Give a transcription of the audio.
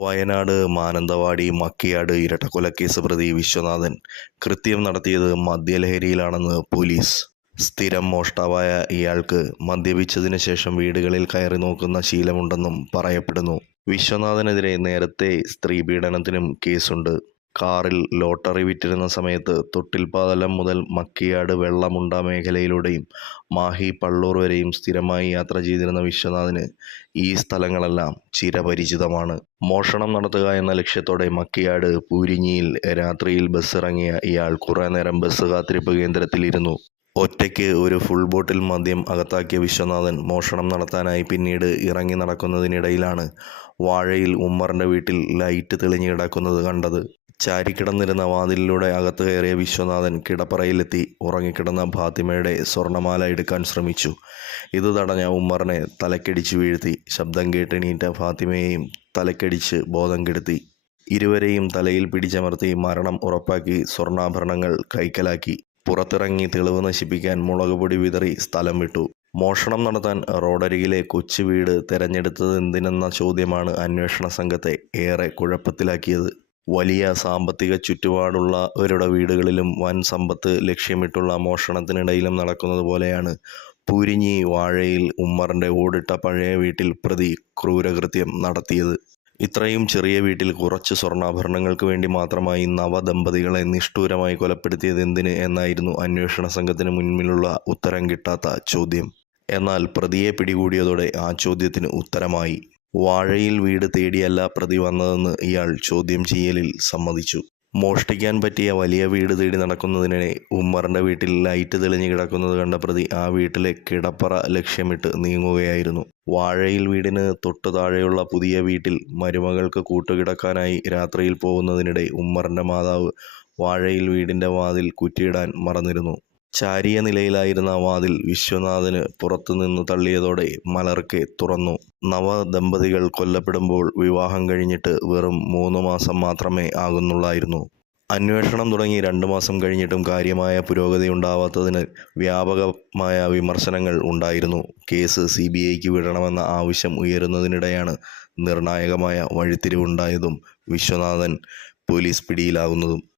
വയനാട് മാനന്തവാടി മക്കിയാട് ഇരട്ടക്കൊലക്കേസ് പ്രതി വിശ്വനാഥൻ കൃത്യം നടത്തിയത് മദ്യലഹരിയിലാണെന്ന് പോലീസ്. സ്ഥിരം മോഷ്ടാവായ ഇയാൾക്ക് മദ്യപിച്ചതിന് ശേഷം വീടുകളിൽ കയറി നോക്കുന്ന ശീലമുണ്ടെന്നും പറയപ്പെടുന്നു. വിശ്വനാഥനെതിരെ നേരത്തെ സ്ത്രീ സ്ത്രീപീഡനത്തിനും കേസുണ്ട്. കാറിൽ ലോട്ടറി വിറ്റിരുന്ന സമയത്ത് തൊട്ടിൽപാതലം മുതൽ മക്കിയാട് വെള്ളമുണ്ട മേഖലയിലൂടെയും മാഹി പള്ളൂർ വരെയും സ്ഥിരമായി യാത്ര ചെയ്തിരുന്ന വിശ്വനാഥിന് ഈ സ്ഥലങ്ങളെല്ലാം ചിരപരിചിതമാണ്. മോഷണം നടത്തുക എന്ന ലക്ഷ്യത്തോടെ മക്കിയാട് പൂരിഞ്ഞിയിൽ രാത്രിയിൽ ബസ്സിറങ്ങിയ ഇയാൾ കുറേ നേരം ബസ് കാത്തിരിപ്പ് കേന്ദ്രത്തിലിരുന്നു. ഒറ്റയ്ക്ക് ഒരു ഫുൾ ബോട്ടിൽ മദ്യം അകത്താക്കിയ വിശ്വനാഥൻ മോഷണം നടത്താനായി പിന്നീട് ഇറങ്ങി നടക്കുന്നതിനിടയിലാണ് വാഴയിൽ ഉമ്മറിന്റെ വീട്ടിൽ ലൈറ്റ് തെളിഞ്ഞു കിടക്കുന്നത് കണ്ടത്. ചാരിക്കിടന്നിരുന്ന വാതിലിലൂടെ അകത്ത് കയറിയ വിശ്വനാഥൻ കിടപ്പറയിലെത്തി ഉറങ്ങിക്കിടന്ന ഫാത്തിമയുടെ സ്വർണമാല എടുക്കാൻ ശ്രമിച്ചു. ഇത് തടഞ്ഞ ഉമ്മറിനെ തലക്കടിച്ച് വീഴ്ത്തി. ശബ്ദം കേട്ടെണീറ്റ ഫാത്തിമയെയും തലക്കടിച്ച് ബോധം കെടുത്തി ഇരുവരെയും തലയിൽ പിടിച്ചമർത്തി മരണം ഉറപ്പാക്കി സ്വർണാഭരണങ്ങൾ കൈക്കലാക്കി. പുറത്തിറങ്ങി തെളിവ് നശിപ്പിക്കാൻ മുളകുപൊടി വിതറി സ്ഥലം വിട്ടു. മോഷണം നടത്താൻ റോഡരികിലെ കൊച്ചു വീട് തെരഞ്ഞെടുത്തത് എന്തിനെന്ന ചോദ്യമാണ് അന്വേഷണ സംഘത്തെ ഏറെ കുഴപ്പത്തിലാക്കിയത്. വലിയ സാമ്പത്തിക ചുറ്റുപാടുള്ളവരുടെ വീടുകളിലും വൻ സമ്പത്ത് ലക്ഷ്യമിട്ടുള്ള മോഷണത്തിനിടയിലും നടക്കുന്നത് പോലെയാണ്. പൂരിഞ്ഞി വാഴയിൽ ഉമ്മറിന്റെ ഓടിട്ട പഴയ വീട്ടിൽ പ്രതി ക്രൂരകൃത്യം നടത്തിയത്. ഇത്രയും ചെറിയ വീട്ടിൽ കുറച്ച് സ്വർണാഭരണങ്ങൾക്ക് വേണ്ടി മാത്രമായി നവദമ്പതികളെ നിഷ്ഠൂരമായി കൊലപ്പെടുത്തിയത് എന്തിന് എന്നായിരുന്നു അന്വേഷണ സംഘത്തിന് മുന്നിലുള്ള ഉത്തരം കിട്ടാത്ത ചോദ്യം. എന്നാൽ പ്രതിയെ പിടികൂടിയതോടെ ആ ചോദ്യത്തിന് ഉത്തരമായി. വാഴയിൽ വീട് തേടിയല്ല പ്രതി വന്നതെന്ന് ഇയാൾ ചോദ്യം ചെയ്യലിൽ സമ്മതിച്ചു. മോഷ്ടിക്കാൻ പറ്റിയ വലിയ വീട് തേടി നടക്കുന്നതിനിടെ ഉമ്മറിന്റെ വീട്ടിൽ ലൈറ്റ് തെളിഞ്ഞു കിടക്കുന്നത് കണ്ട പ്രതി ആ വീട്ടിലെ കിടപ്പറ ലക്ഷ്യമിട്ട് നീങ്ങുകയായിരുന്നു. വാഴയിൽ വീടിന് തൊട്ടു താഴെയുള്ള പുതിയ വീട്ടിൽ മരുമകൾക്ക് കൂട്ടുകിടക്കാനായി രാത്രിയിൽ പോകുന്നതിനിടെ ഉമ്മറിന്റെ മാതാവ് വാഴയിൽ വീടിന്റെ വാതിൽ കുറ്റിയിടാൻ മറന്നിരുന്നു. ചാരിയ നിലയിലായിരുന്ന വാതിൽ വിശ്വനാഥന് പുറത്തുനിന്ന് തള്ളിയതോടെ മലർക്കെ തുറന്നു. നവദമ്പതികൾ കൊല്ലപ്പെടുമ്പോൾ വിവാഹം കഴിഞ്ഞിട്ട് വെറും മൂന്ന് മാസം മാത്രമേ ആകുന്നുള്ളായിരുന്നു. അന്വേഷണം തുടങ്ങി രണ്ടു മാസം കഴിഞ്ഞിട്ടും കാര്യമായ പുരോഗതി ഉണ്ടാവാത്തതിന് വ്യാപകമായ വിമർശനങ്ങൾ ഉണ്ടായിരുന്നു. കേസ് സി ബി ഐക്ക് വിടണമെന്ന ആവശ്യം ഉയരുന്നതിനിടെയാണ് നിർണായകമായ വഴിത്തിരിവുണ്ടായതും വിശ്വനാഥൻ പോലീസ് പിടിയിലാകുന്നതും